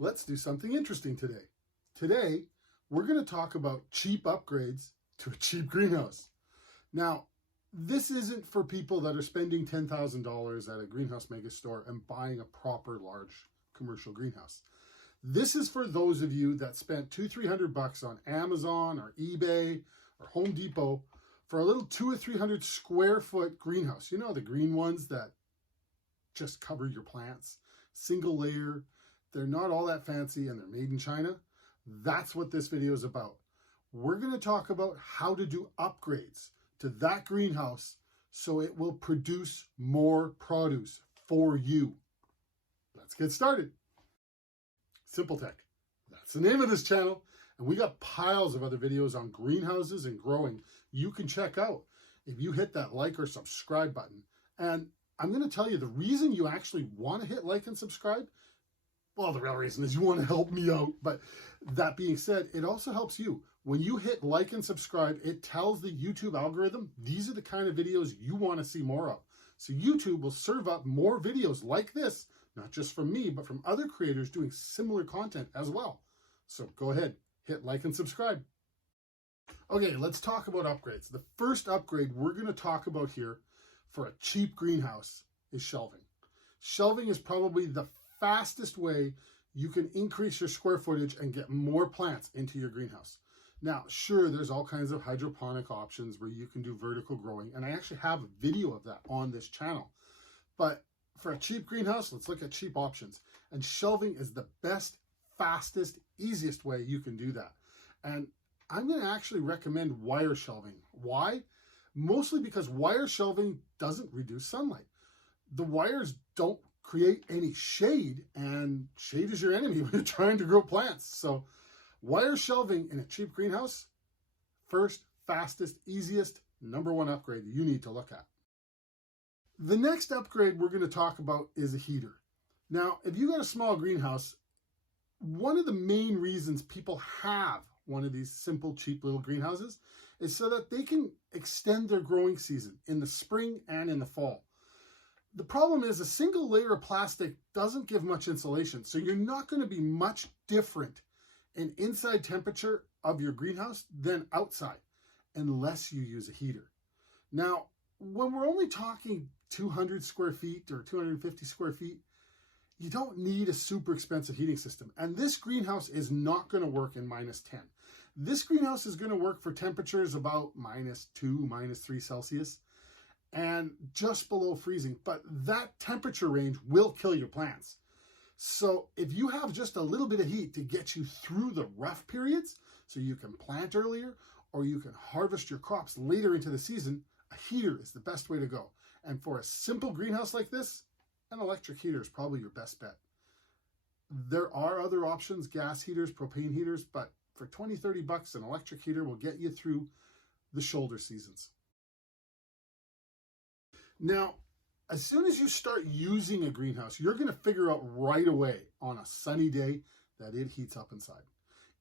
let's do something interesting today. Today, we're going to talk about cheap upgrades to a cheap greenhouse. Now, this isn't for people that are spending $10,000 at a greenhouse mega store and buying a proper large commercial greenhouse. This is for those of you that spent $200-300 on Amazon or eBay or Home Depot for a little 200 or 300 square foot greenhouse. You know, the green ones that just cover your plants, single layer. They're not all that fancy and they're made in China. That's what this video is about. We're going to talk about how to do upgrades to that greenhouse so it will produce more produce for you. Let's get started. Simple Tech, that's the name of this channel. And we got piles of other videos on greenhouses and growing you can check out if you hit that like or subscribe button. And I'm going to tell you the reason you actually want to hit like and subscribe. Well, the real reason is you want to help me out. But that being said, it also helps you. When you hit like and subscribe, it tells the YouTube algorithm, these are the kind of videos you want to see more of. So YouTube will serve up more videos like this, not just from me, but from other creators doing similar content as well. So go ahead, hit like and subscribe. Okay, let's talk about upgrades. The first upgrade we're going to talk about here for a cheap greenhouse is shelving. Shelving is probably the fastest way you can increase your square footage and get more plants into your greenhouse. Now, sure, there's all kinds of hydroponic options where you can do vertical growing, and I actually have a video of that on this channel. But for a cheap greenhouse, let's look at cheap options. And shelving is the best, fastest, easiest way you can do that. And I'm going to actually recommend wire shelving. Why? Mostly because wire shelving doesn't reduce sunlight. The wires don't create any shade, and shade is your enemy when you're trying to grow plants. So wire shelving in a cheap greenhouse, first, fastest, easiest, #1 upgrade you need to look at. The next upgrade we're going to talk about is a heater. Now, if you got a small greenhouse, one of the main reasons people have one of these simple, cheap little greenhouses is so that they can extend their growing season in the spring and in the fall. The problem is a single layer of plastic doesn't give much insulation, so you're not going to be much different in inside temperature of your greenhouse than outside, unless you use a heater. Now, when we're only talking 200 square feet or 250 square feet, you don't need a super expensive heating system. And this greenhouse is not going to work in -10. This greenhouse is going to work for temperatures about -2, -3 Celsius and just below freezing. But that temperature range will kill your plants. So if you have just a little bit of heat to get you through the rough periods so you can plant earlier or you can harvest your crops later into the season, a heater is the best way to go. And for a simple greenhouse like this, an electric heater is probably your best bet. There are other options, gas heaters, propane heaters, but for $20-30, an electric heater will get you through the shoulder seasons. Now, as soon as you start using a greenhouse, you're going to figure out right away on a sunny day that it heats up inside.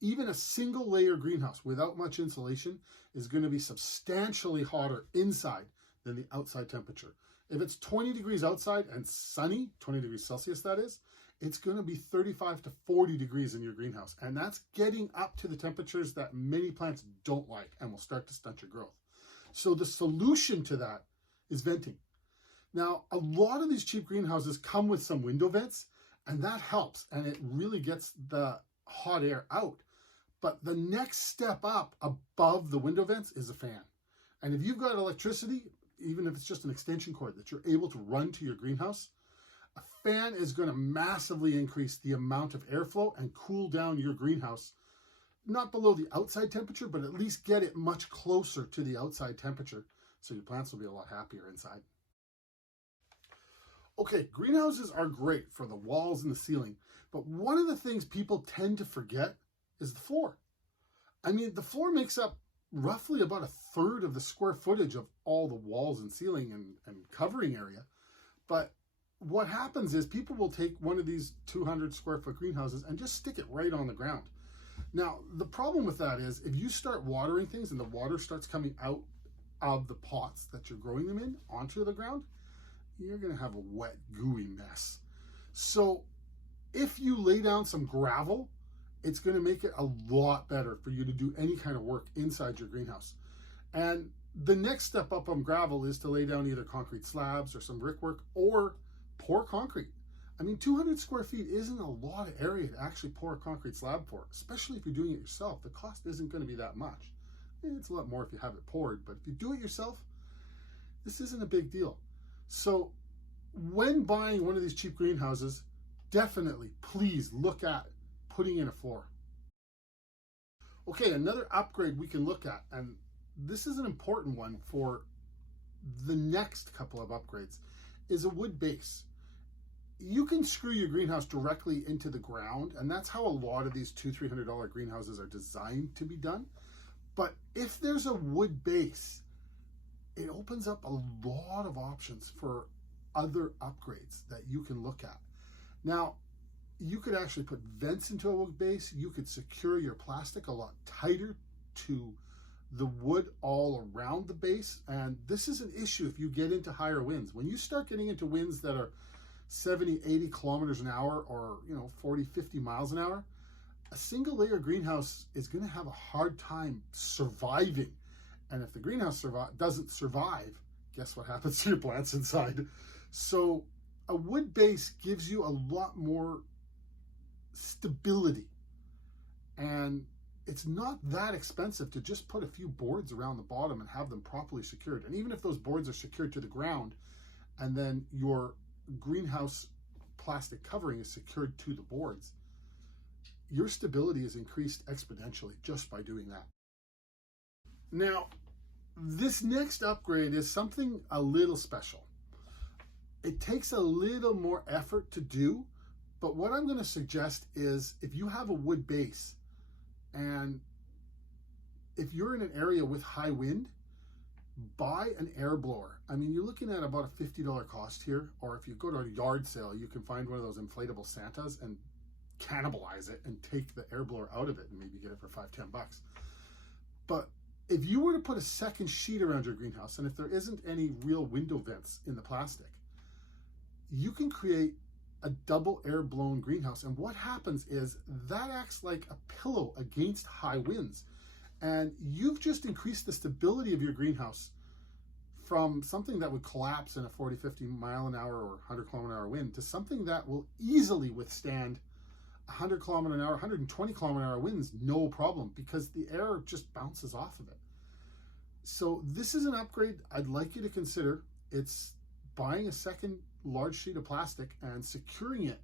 Even a single layer greenhouse without much insulation is going to be substantially hotter inside than the outside temperature. If it's 20 degrees outside and sunny, 20 degrees Celsius that is, it's going to be 35 to 40 degrees in your greenhouse. And that's getting up to the temperatures that many plants don't like and will start to stunt your growth. So the solution to that is venting. Now, a lot of these cheap greenhouses come with some window vents, and that helps, and it really gets the hot air out. But the next step up above the window vents is a fan. And if you've got electricity, even if it's just an extension cord that you're able to run to your greenhouse, a fan is going to massively increase the amount of airflow and cool down your greenhouse, not below the outside temperature, but at least get it much closer to the outside temperature, so your plants will be a lot happier inside. Okay, greenhouses are great for the walls and the ceiling, but one of the things people tend to forget is the floor. I mean, the floor makes up roughly about 1/3 of the square footage of all the walls and ceiling and covering area. But what happens is people will take one of these 200 square foot greenhouses and just stick it right on the ground. Now, the problem with that is if you start watering things and the water starts coming out of the pots that you're growing them in onto the ground, you're going to have a wet, gooey mess. So If you lay down some gravel, it's going to make it a lot better for you to do any kind of work inside your greenhouse. And the next step up on gravel is to lay down either concrete slabs or some brickwork or pour concrete. I mean, 200 square feet isn't a lot of area to actually pour a concrete slab for, especially if you're doing it yourself. The cost isn't going to be that much. It's a lot more if you have it poured, but if you do it yourself, this isn't a big deal. So when buying one of these cheap greenhouses, definitely, please look at putting in a floor. Okay, another upgrade we can look at, and this is an important one for the next couple of upgrades, is a wood base. You can screw your greenhouse directly into the ground, and that's how a lot of these $200-300 greenhouses are designed to be done. But if there's a wood base, it opens up a lot of options for other upgrades that you can look at. Now, you could actually put vents into a wood base. You could secure your plastic a lot tighter to the wood all around the base. And this is an issue if you get into higher winds. When you start getting into winds that are 70, 80 kilometers an hour, or 40, 50 miles an hour, a single layer greenhouse is going to have a hard time surviving. And if the greenhouse doesn't survive, guess what happens to your plants inside? So a wood base gives you a lot more stability, and it's not that expensive to just put a few boards around the bottom and have them properly secured. And even if those boards are secured to the ground and then your greenhouse plastic covering is secured to the boards, your stability is increased exponentially just by doing that. Now, this next upgrade is something a little special. It takes a little more effort to do, but what I'm going to suggest is if you have a wood base and if you're in an area with high wind, buy an air blower. I mean, you're looking at about a $50 cost here, or if you go to a yard sale, you can find one of those inflatable Santas and cannibalize it and take the air blower out of it and maybe get it for $5-10. But if you were to put a second sheet around your greenhouse, and if there isn't any real window vents in the plastic, you can create a double air blown greenhouse. And what happens is that acts like a pillow against high winds. And you've just increased the stability of your greenhouse from something that would collapse in a 40, 50 mile an hour or 100 kilometer an hour wind to something that will easily withstand 100 kilometer an hour, 120 kilometer an hour winds, no problem, because the air just bounces off of it. So this is an upgrade I'd like you to consider. It's buying a second large sheet of plastic and securing it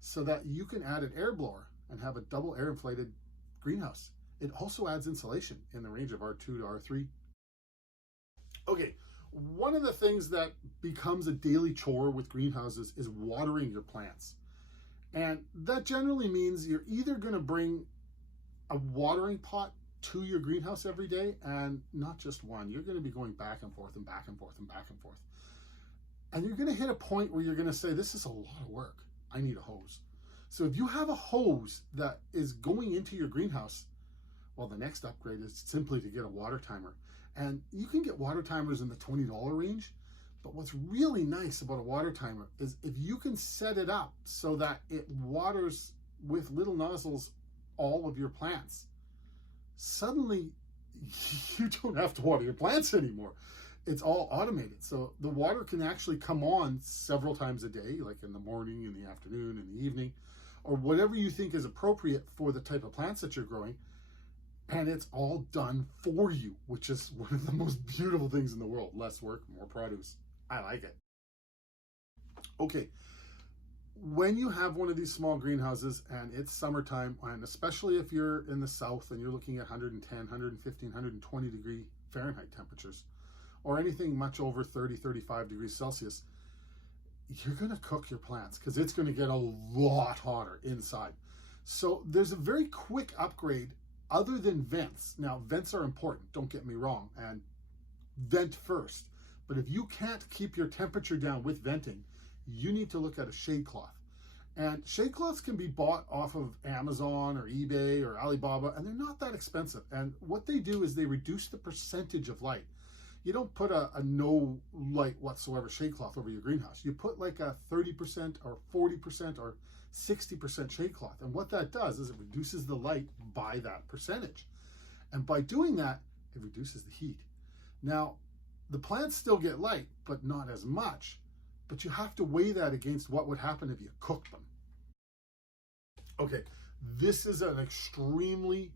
so that you can add an air blower and have a double air inflated greenhouse. It also adds insulation in the range of R2 to R3. Okay, one of the things that becomes a daily chore with greenhouses is watering your plants. And that generally means you're either going to bring a watering pot to your greenhouse every day, and not just one. You're going to be going back and forth and back and forth and back and forth. And you're going to hit a point where you're going to say, this is a lot of work. I need a hose. So if you have a hose that is going into your greenhouse, well, the next upgrade is simply to get a water timer. And you can get water timers in the $20 range. But what's really nice about a water timer is if you can set it up so that it waters with little nozzles all of your plants, suddenly you don't have to water your plants anymore. It's all automated. So the water can actually come on several times a day, like in the morning, in the afternoon, in the evening, or whatever you think is appropriate for the type of plants that you're growing. And it's all done for you, which is one of the most beautiful things in the world. Less work, more produce. I like it. Okay, when you have one of these small greenhouses and it's summertime, and especially if you're in the south and you're looking at 110, 115, 120 degree Fahrenheit temperatures, or anything much over 30, 35 degrees Celsius, you're going to cook your plants because it's going to get a lot hotter inside. So there's a very quick upgrade other than vents. Now, vents are important, don't get me wrong, and vent first. But if you can't keep your temperature down with venting, you need to look at a shade cloth. And shade cloths can be bought off of Amazon or eBay or Alibaba, and they're not that expensive. And what they do is they reduce the percentage of light. You don't put a no light whatsoever shade cloth over your greenhouse. You put like a 30% or 40% or 60% shade cloth. And what that does is it reduces the light by that percentage. And by doing that, it reduces the heat. Now, the plants still get light, but not as much. But you have to weigh that against what would happen if you cooked them. Okay, this is an extremely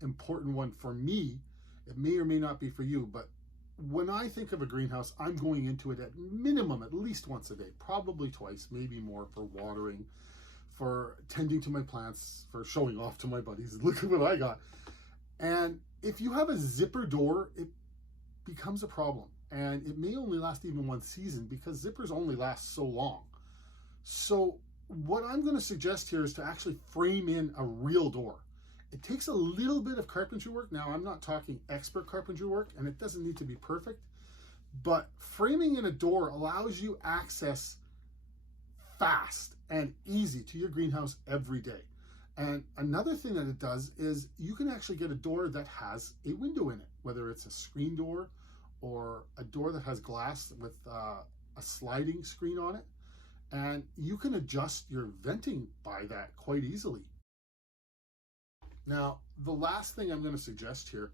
important one for me. It may or may not be for you, but when I think of a greenhouse, I'm going into it at minimum at least once a day, probably twice, maybe more, for watering, for tending to my plants, for showing off to my buddies. Look at what I got. And if you have a zipper door, it becomes a problem. And it may only last even one season because zippers only last so long. So what I'm going to suggest here is to actually frame in a real door. It takes a little bit of carpentry work. Now, I'm not talking expert carpentry work, and it doesn't need to be perfect, but framing in a door allows you access fast and easy to your greenhouse every day. And another thing that it does is you can actually get a door that has a window in it, whether it's a screen door or a door that has glass with a sliding screen on it. And you can adjust your venting by that quite easily. Now, the last thing I'm going to suggest here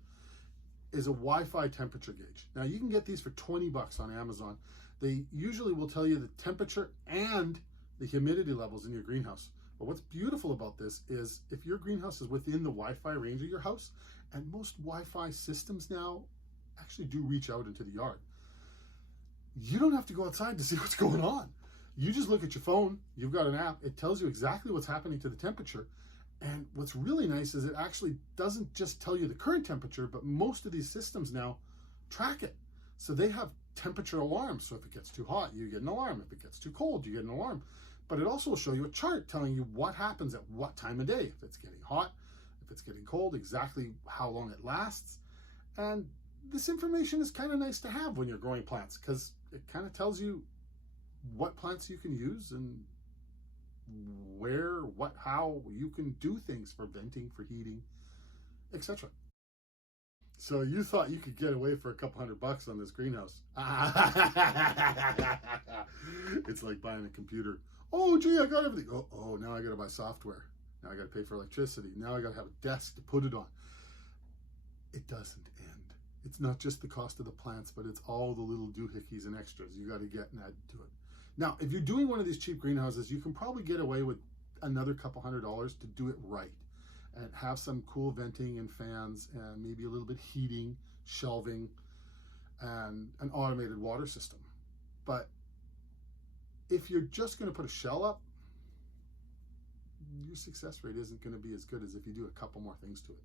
is a Wi-Fi temperature gauge. Now, you can get these for 20 bucks on Amazon. They usually will tell you the temperature and the humidity levels in your greenhouse. But what's beautiful about this is if your greenhouse is within the Wi-Fi range of your house, and most Wi-Fi systems now actually do reach out into the yard, you don't have to go outside to see what's going on. You just look at your phone, you've got an app, it tells you exactly what's happening to the temperature. And what's really nice is it actually doesn't just tell you the current temperature, but most of these systems now track it. So they have temperature alarms. So if it gets too hot, you get an alarm. If it gets too cold, you get an alarm. But it also will show you a chart telling you what happens at what time of day. If it's getting hot, if it's getting cold, exactly how long it lasts. And this information is kind of nice to have when you're growing plants because it kind of tells you what plants you can use and where, what, how you can do things for venting, for heating, etc. So you thought you could get away for a couple $100 on this greenhouse. It's like buying a computer. Oh, gee, I got everything. Oh, now I got to buy software. Now I got to pay for electricity. Now I got to have a desk to put it on. It doesn't end. It's not just the cost of the plants, but it's all the little doohickeys and extras you got to get and add to it. Now, if you're doing one of these cheap greenhouses, you can probably get away with another couple $100 to do it right and have some cool venting and fans and maybe a little bit heating, shelving, and an automated water system. But if you're just going to put a shell up, your success rate isn't going to be as good as if you do a couple more things to it.